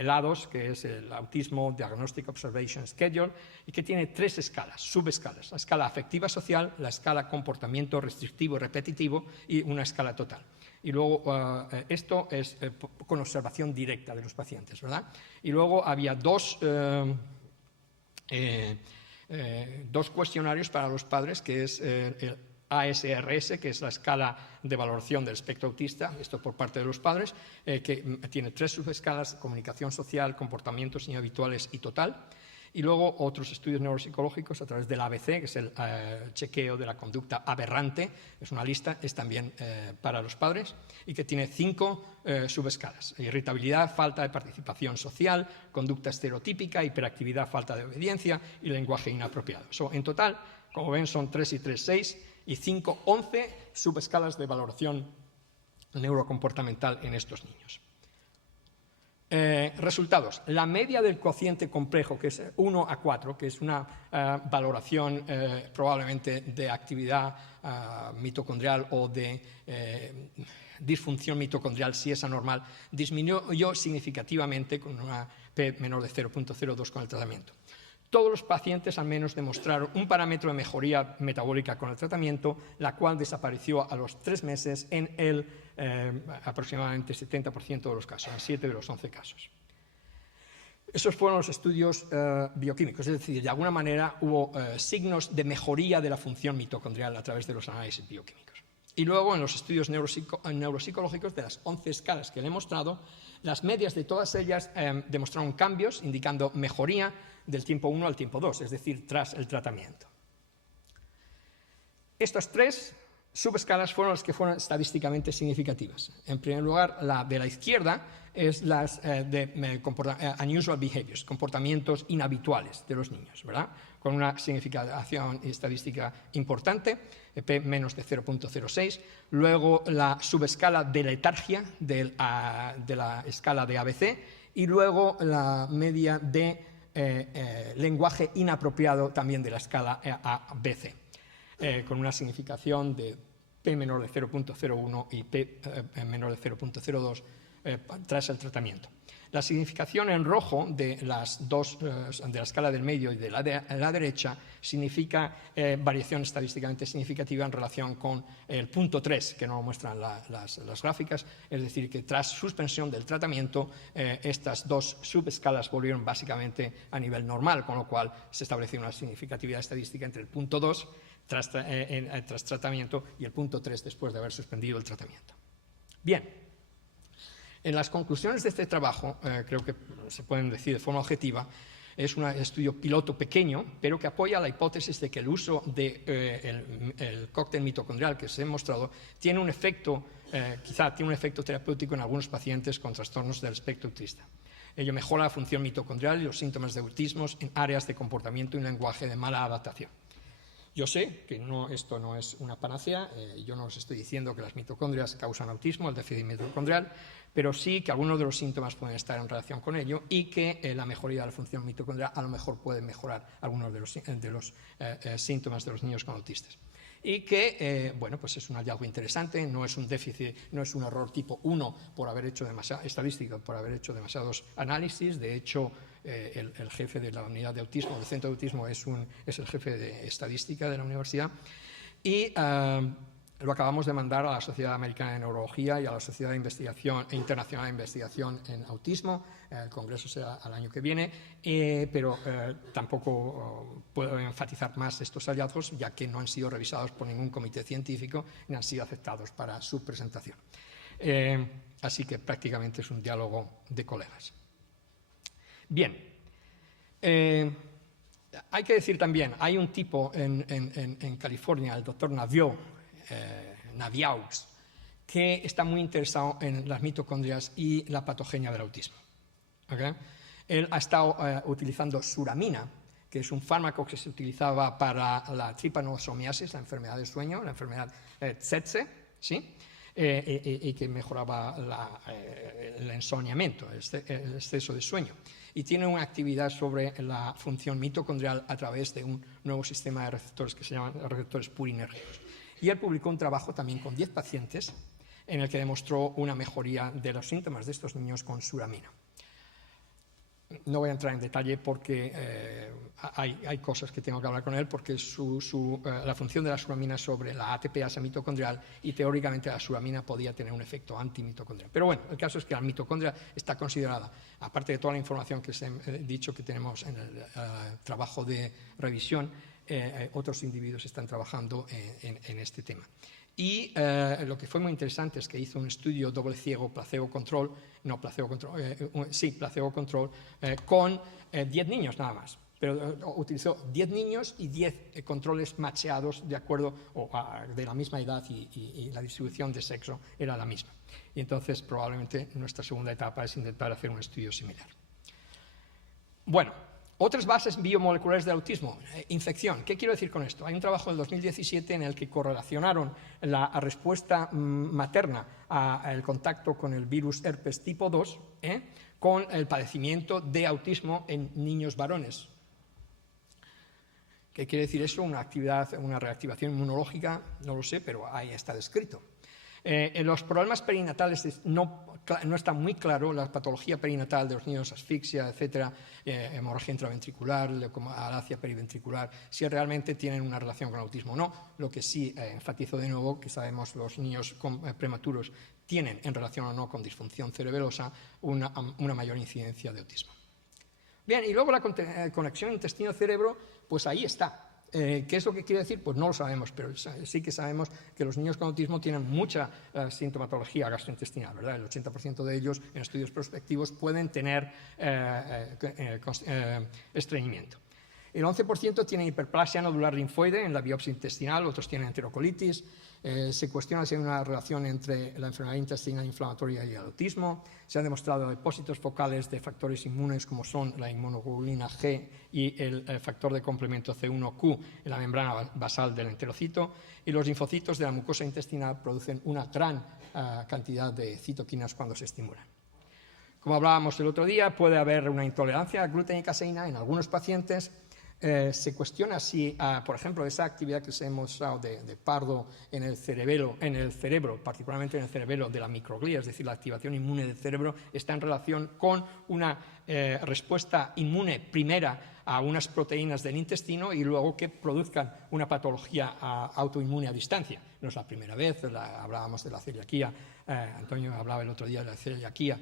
ADOS, que es el Autismo Diagnostic Observation Schedule, y que tiene 3 escalas, subescalas: la escala afectiva social, la escala comportamiento restrictivo y repetitivo y una escala total. Y luego esto es con observación directa de los pacientes, ¿verdad? Y luego había dos cuestionarios para los padres, que es el ASRS, que es la escala de valoración del espectro autista, esto por parte de los padres, que tiene 3 subescalas: comunicación social, comportamientos inhabituales y total. Y luego otros estudios neuropsicológicos a través del ABC, que es el chequeo de la conducta aberrante, es una lista, es también para los padres, y que tiene 5 subescalas: irritabilidad, falta de participación social, conducta estereotípica, hiperactividad, falta de obediencia y lenguaje inapropiado. En total, como ven, son 3 y 3, 6, y 5, 11 subescalas de valoración neurocomportamental en estos niños. Resultados. La media del cociente complejo, que es 1 a 4, que es una valoración probablemente de actividad mitocondrial o de disfunción mitocondrial, si es anormal, disminuyó significativamente con una P menor de 0.02 con el tratamiento. Todos los pacientes al menos demostraron un parámetro de mejoría metabólica con el tratamiento, la cual desapareció a los 3 meses en el aproximadamente 70% de los casos, en 7 de los 11 casos. Esos fueron los estudios bioquímicos, es decir, de alguna manera hubo signos de mejoría de la función mitocondrial a través de los análisis bioquímicos. Y luego en los estudios neuropsicológicos, de las 11 escalas que le he mostrado, las medias de todas ellas demostraron cambios indicando mejoría del tiempo 1 al tiempo 2, es decir, tras el tratamiento. Estas 3 subescalas fueron las que fueron estadísticamente significativas. En primer lugar, la de la izquierda es las de unusual behaviors, comportamientos inhabituales de los niños, ¿verdad? Con una significación estadística importante, P menos de 0.06. Luego la subescala de letargia de la escala de ABC, y luego la media de lenguaje inapropiado también de la escala ABC, con una significación de P menor de 0.01 y P menor de 0.02 tras el tratamiento. La significación en rojo de las dos, de la escala del medio y de la derecha, significa variación estadísticamente significativa en relación con el punto 3, que no lo muestran las gráficas, es decir, que tras suspensión del tratamiento, estas 2 subescalas volvieron básicamente a nivel normal, con lo cual se estableció una significatividad estadística entre el punto 2 tras tratamiento y el punto 3 después de haber suspendido el tratamiento. Bien. En las conclusiones de este trabajo, creo que se pueden decir de forma objetiva, es un estudio piloto pequeño, pero que apoya la hipótesis de que el uso del cóctel mitocondrial que se ha mostrado tiene un efecto, quizá tiene un efecto terapéutico en algunos pacientes con trastornos del espectro autista. Ello mejora la función mitocondrial y los síntomas de autismo en áreas de comportamiento y lenguaje de mala adaptación. Yo sé que esto no es una panacea, yo no os estoy diciendo que las mitocondrias causan autismo, el déficit mitocondrial, pero sí que algunos de los síntomas pueden estar en relación con ello y que la mejoría de la función mitocondrial a lo mejor puede mejorar algunos de los síntomas de los niños con autistas. Y que, bueno, pues es un hallazgo interesante, no es un déficit, no es un error tipo 1 por haber hecho estadística, por haber hecho demasiados análisis. De hecho, el jefe de la unidad de autismo, del centro de autismo, es el jefe de estadística de la universidad. Y lo acabamos de mandar a la Sociedad Americana de Neurología y a la Sociedad de Investigación Internacional de Investigación en Autismo. El congreso será el año que viene, pero tampoco puedo enfatizar más estos hallazgos, ya que no han sido revisados por ningún comité científico ni han sido aceptados para su presentación. Así que prácticamente es un diálogo de colegas. Bien. Hay que decir también, hay un tipo en California, el doctor Naviaux, que está muy interesado en las mitocondrias y la patogenia del autismo. ¿Okay? Él ha estado utilizando suramina, que es un fármaco que se utilizaba para la trypanosomiasis, la enfermedad del sueño, la enfermedad tsetse, ¿sí? y que mejoraba el ensoniamiento, el exceso de sueño. Y tiene una actividad sobre la función mitocondrial a través de un nuevo sistema de receptores que se llaman receptores purinérgicos. Y él publicó un trabajo también con 10 pacientes en el que demostró una mejoría de los síntomas de estos niños con suramina. No voy a entrar en detalle porque hay cosas que tengo que hablar con él, porque la función de la suramina sobre la ATPasa mitocondrial, y teóricamente la suramina podía tener un efecto antimitocondrial. Pero bueno, el caso es que la mitocondria está considerada, aparte de toda la información que os he dicho que tenemos en el trabajo de revisión, otros individuos están trabajando en este tema. Y lo que fue muy interesante es que hizo un estudio doble ciego, placebo control, con 10 niños nada más. Pero utilizó 10 niños y 10 controles macheados de acuerdo, de la misma edad, y la distribución de sexo era la misma. Y entonces probablemente nuestra segunda etapa es intentar hacer un estudio similar. Bueno, otras bases biomoleculares del autismo. Infección. ¿Qué quiero decir con esto? Hay un trabajo del 2017 en el que correlacionaron la respuesta materna al contacto con el virus herpes tipo 2 con el padecimiento de autismo en niños varones. ¿Qué quiere decir eso? Una reactivación inmunológica, no lo sé, pero ahí está descrito. En los problemas perinatales no está muy claro la patología perinatal de los niños, asfixia, etcétera, hemorragia intraventricular, leucoalacia periventricular, si realmente tienen una relación con autismo o no. Lo que sí enfatizo de nuevo, que sabemos los niños prematuros tienen en relación o no con disfunción cerebelosa una mayor incidencia de autismo. Bien, y luego la conexión intestino-cerebro, pues ahí está. ¿Qué es lo que quiere decir? Pues no lo sabemos, pero sí que sabemos que los niños con autismo tienen mucha sintomatología gastrointestinal, ¿verdad? El 80% de ellos en estudios prospectivos pueden tener estreñimiento. El 11% tienen hiperplasia nodular linfoide en la biopsia intestinal, otros tienen enterocolitis. Se cuestiona si hay una relación entre la enfermedad intestinal inflamatoria y el autismo. Se han demostrado depósitos focales de factores inmunes como son la inmunoglobulina G y el factor de complemento C1Q en la membrana basal del enterocito. Y los linfocitos de la mucosa intestinal producen una gran cantidad de citoquinas cuando se estimulan. Como hablábamos el otro día, puede haber una intolerancia a gluten y caseína en algunos pacientes. Se cuestiona si, por ejemplo, esa actividad que se ha mostrado de pardo en el cerebro, particularmente en el cerebelo de la microglía, es decir, la activación inmune del cerebro, está en relación con una respuesta inmune primera a unas proteínas del intestino y luego que produzcan una patología autoinmune a distancia. No es la primera vez, hablábamos de la celiaquía, Antonio hablaba el otro día de la celiaquía,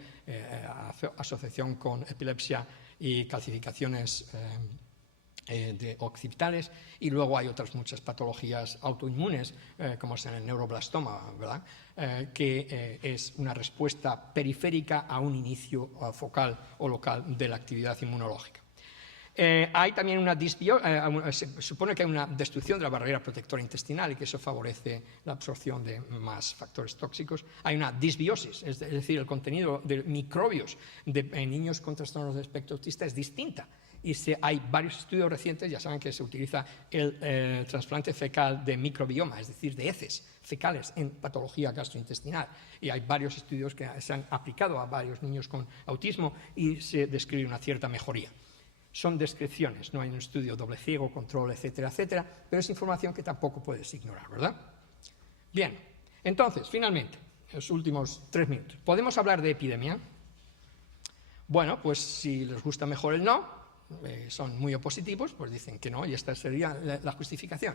asociación con epilepsia y calcificaciones occipitales, y luego hay otras muchas patologías autoinmunes, como es el neuroblastoma, ¿verdad? Que es una respuesta periférica a un inicio focal o local de la actividad inmunológica. Hay también se supone que hay una destrucción de la barrera protectora intestinal y que eso favorece la absorción de más factores tóxicos. Hay una disbiosis, es decir, el contenido de microbios en niños con trastornos de espectro autista es distinta. Y hay varios estudios recientes, ya saben que se utiliza el trasplante fecal de microbioma, es decir, de heces fecales en patología gastrointestinal. Y hay varios estudios que se han aplicado a varios niños con autismo y se describe una cierta mejoría. Son descripciones, no hay un estudio doble ciego, control, etcétera, etcétera, pero es información que tampoco puedes ignorar, ¿verdad? Bien, entonces, finalmente, los últimos 3 minutos. ¿Podemos hablar de epidemia? Bueno, pues si les gusta mejor el no, son muy opositivos, pues dicen que no, y esta sería la justificación.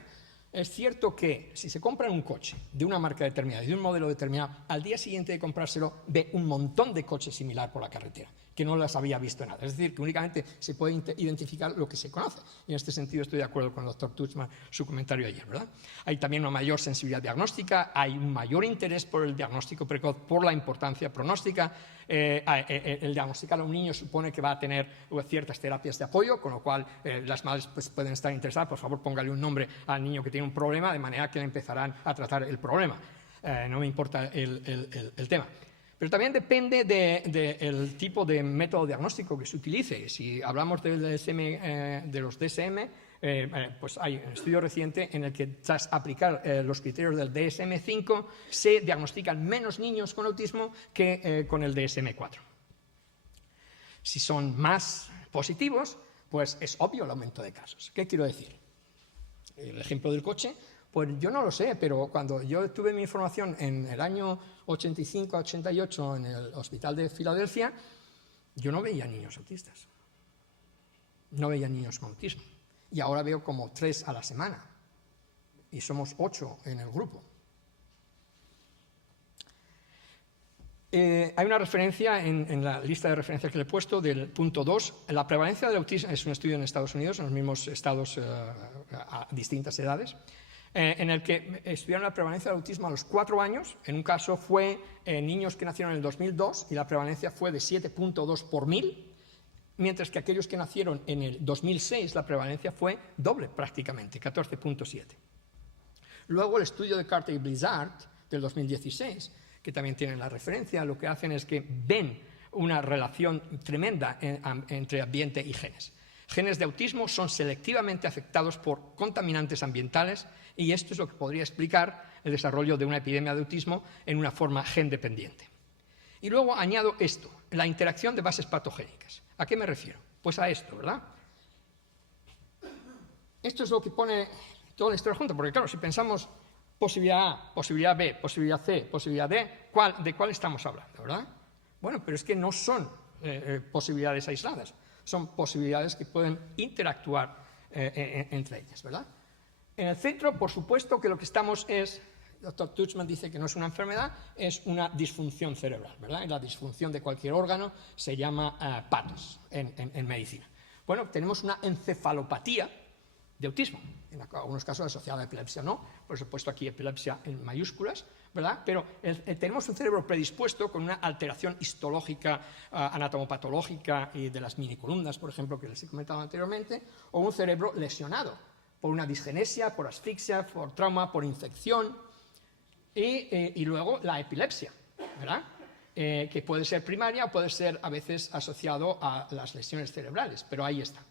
Es cierto que si se compran un coche de una marca determinada y de un modelo determinado, al día siguiente de comprárselo ve un montón de coches similar por la carretera, que no las había visto nada. Es decir, que únicamente se puede identificar lo que se conoce. Y en este sentido estoy de acuerdo con el doctor Tuchman, su comentario ayer, ¿verdad? Hay también una mayor sensibilidad diagnóstica, hay un mayor interés por el diagnóstico precoz, por la importancia pronóstica. El diagnosticar a un niño supone que va a tener ciertas terapias de apoyo, con lo cual las madres pues, pueden estar interesadas. Por favor, póngale un nombre al niño que tiene un problema, de manera que le empezarán a tratar el problema. No me importa el tema. Pero también depende del tipo de método diagnóstico que se utilice. Si hablamos de los DSM, pues hay un estudio reciente en el que tras aplicar los criterios del DSM-5 se diagnostican menos niños con autismo que con el DSM-4. Si son más positivos, pues es obvio el aumento de casos. ¿Qué quiero decir? El ejemplo del coche, pues yo no lo sé, pero cuando yo tuve mi formación en el año 85-88 en el Hospital de Filadelfia, yo no veía niños autistas, no veía niños con autismo. Y ahora veo como 3 a la semana, y somos 8 en el grupo. Hay una referencia en la lista de referencias que le he puesto del punto 2. La prevalencia del autismo es un estudio en Estados Unidos, en los mismos estados a distintas edades, en el que estudiaron la prevalencia del autismo a los 4 años. En un caso fue niños que nacieron en el 2002 y la prevalencia fue de 7.2 por 1000, mientras que aquellos que nacieron en el 2006 la prevalencia fue doble prácticamente, 14.7. Luego el estudio de Carter y Blizzard del 2016, que también tienen la referencia, lo que hacen es que ven una relación tremenda entre ambiente y genes. Genes de autismo son selectivamente afectados por contaminantes ambientales y esto es lo que podría explicar el desarrollo de una epidemia de autismo en una forma gen dependiente. Y luego añado esto, la interacción de bases patogénicas. ¿A qué me refiero? Pues a esto, ¿verdad? Esto es lo que pone toda la historia junto, porque claro, si pensamos posibilidad A, posibilidad B, posibilidad C, posibilidad D, ¿de cuál estamos hablando, verdad? Bueno, pero es que no son posibilidades aisladas, son posibilidades que pueden interactuar entre ellas, ¿verdad? En el centro, por supuesto, que lo que estamos es, el doctor Tuchman dice que no es una enfermedad, es una disfunción cerebral, ¿verdad? Y la disfunción de cualquier órgano se llama patos en medicina. Bueno, tenemos una encefalopatía de autismo, en algunos casos asociada a epilepsia no, por supuesto aquí epilepsia en mayúsculas, ¿verdad? Pero tenemos un cerebro predispuesto con una alteración histológica, anatomopatológica y de las minicolumnas, por ejemplo, que les he comentado anteriormente, o un cerebro lesionado por una disgenesia, por asfixia, por trauma, por infección, y luego la epilepsia, ¿verdad? Que puede ser primaria o puede ser a veces asociado a las lesiones cerebrales, pero ahí está.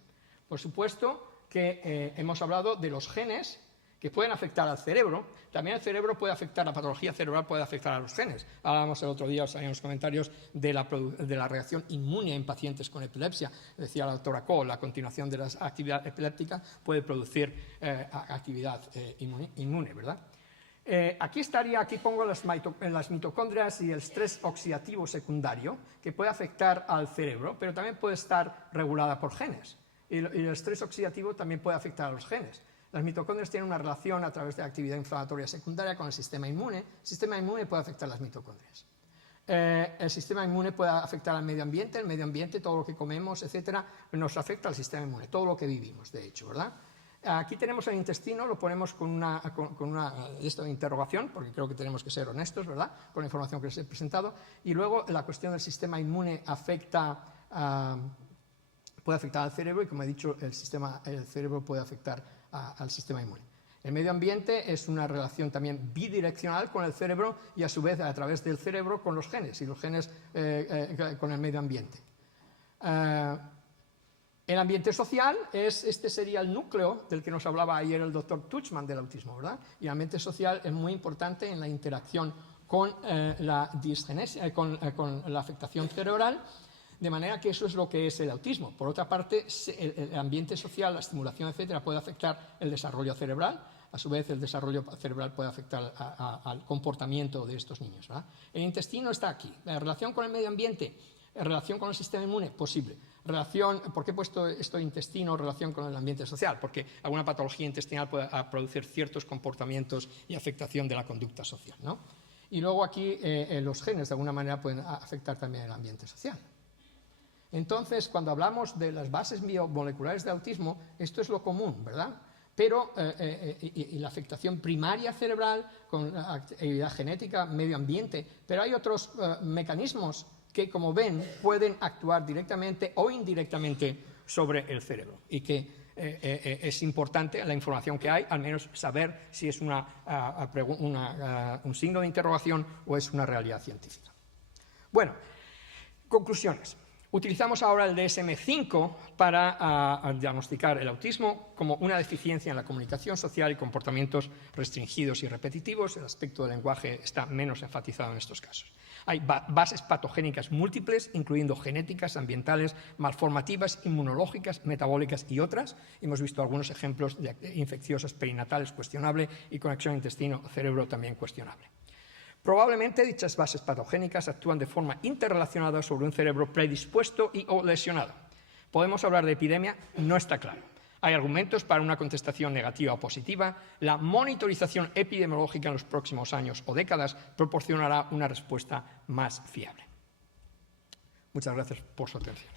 Por supuesto que hemos hablado de los genes que pueden afectar al cerebro. También el cerebro puede afectar, la patología cerebral puede afectar a los genes. Hablábamos el otro día, os salían los comentarios, de la reacción inmune en pacientes con epilepsia. Decía la doctora Cole, la continuación de la actividad epiléptica puede producir actividad inmune, ¿verdad? Aquí pongo las mitocondrias y el estrés oxidativo secundario, que puede afectar al cerebro, pero también puede estar regulada por genes. Y el estrés oxidativo también puede afectar a los genes. Las mitocondrias tienen una relación a través de la actividad inflamatoria secundaria con el sistema inmune. El sistema inmune puede afectar a las mitocondrias. El sistema inmune puede afectar al medio ambiente, todo lo que comemos, etcétera, nos afecta al sistema inmune, todo lo que vivimos, de hecho, ¿verdad? Aquí tenemos el intestino, lo ponemos con una de interrogación, porque creo que tenemos que ser honestos, ¿verdad?, con la información que les he presentado. Y luego la cuestión del sistema inmune puede afectar al cerebro y, como he dicho, el cerebro puede afectar al sistema inmune. El medio ambiente es una relación también bidireccional con el cerebro y a su vez a través del cerebro con los genes y los genes con el medio ambiente. El ambiente social este sería el núcleo del que nos hablaba ayer el doctor Tuchman del autismo, ¿verdad? Y el ambiente social es muy importante en la interacción con la disgenesia, con la afectación cerebral. De manera que eso es lo que es el autismo. Por otra parte, el ambiente social, la estimulación, etcétera, puede afectar el desarrollo cerebral. A su vez, el desarrollo cerebral puede afectar al comportamiento de estos niños, ¿verdad? El intestino está aquí. La relación con el medio ambiente, en relación con el sistema inmune, posible. ¿Por qué he puesto esto de intestino en relación con el ambiente social? Porque alguna patología intestinal puede producir ciertos comportamientos y afectación de la conducta social, ¿no? Y luego aquí los genes, de alguna manera, pueden afectar también el ambiente social. Entonces, cuando hablamos de las bases biomoleculares de autismo, esto es lo común, ¿verdad? Pero y la afectación primaria cerebral con actividad genética, medio ambiente, pero hay otros mecanismos que, como ven, pueden actuar directamente o indirectamente sobre el cerebro y que es importante la información que hay, al menos saber si es un signo de interrogación o es una realidad científica. Bueno, conclusiones. Utilizamos ahora el DSM-5 para diagnosticar el autismo como una deficiencia en la comunicación social y comportamientos restringidos y repetitivos. El aspecto del lenguaje está menos enfatizado en estos casos. Hay bases patogénicas múltiples, incluyendo genéticas, ambientales, malformativas, inmunológicas, metabólicas y otras. Hemos visto algunos ejemplos de infecciosas perinatales cuestionable y conexión intestino-cerebro también cuestionable. Probablemente dichas bases patogénicas actúan de forma interrelacionada sobre un cerebro predispuesto y o lesionado. ¿Podemos hablar de epidemia? No está claro. Hay argumentos para una contestación negativa o positiva. La monitorización epidemiológica en los próximos años o décadas proporcionará una respuesta más fiable. Muchas gracias por su atención.